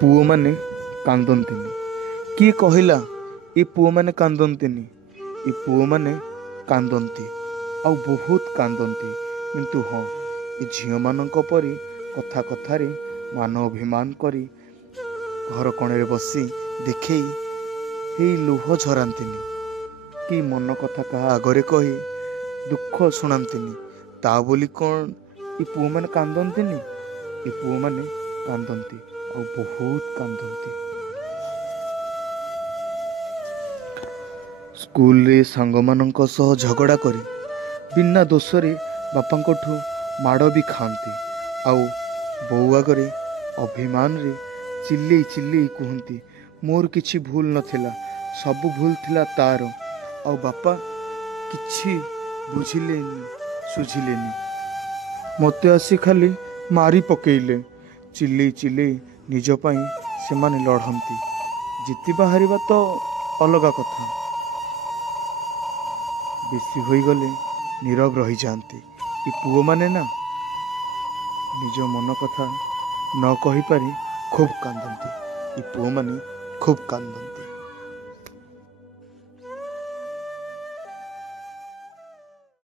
पुओ माने कांदंतीनी। किए कहला ये पुओ माने कांदंतीनी? ये पुओ माने कांदंती आ बहुत कांदंती। किंतु हाँ, ये झील मानक परी कथा कथारे मान अभिमान करी घर कोणे बसी देखई हे लुह झरांतीनी कि मन कथा कहा आगरे कही दुख शुणांतीनी। ता बोली कौन ये पुओ माने कांदंतीनी? ये पुओ माने कांदंती और बहुत कांदंती। स्कूल रे सांग मानक सह झगड़ा करी बिना दोषरे बापांकठू माड़ भी खाती। आउ बोउ आगरे अभिमान रे चिल्लई चिल्लई कहती मोर किछि भूल नथिला, सबु भूल थिला तार। आउ बापा किछि बुझिलेनी सुझिलेनी, मते आसी खाली मारी पकेइले। चिल्लई चिल्लई निज पाई सेमाने लड़ती। जीतिबा हारिबा तो अलगा कथा, बेसी होई गले नीरव रही जाती। ये पुओ माने ना निज मन कथा न कहि पारि खूब कांदंती। ये पुओ माने खूब कांदंती।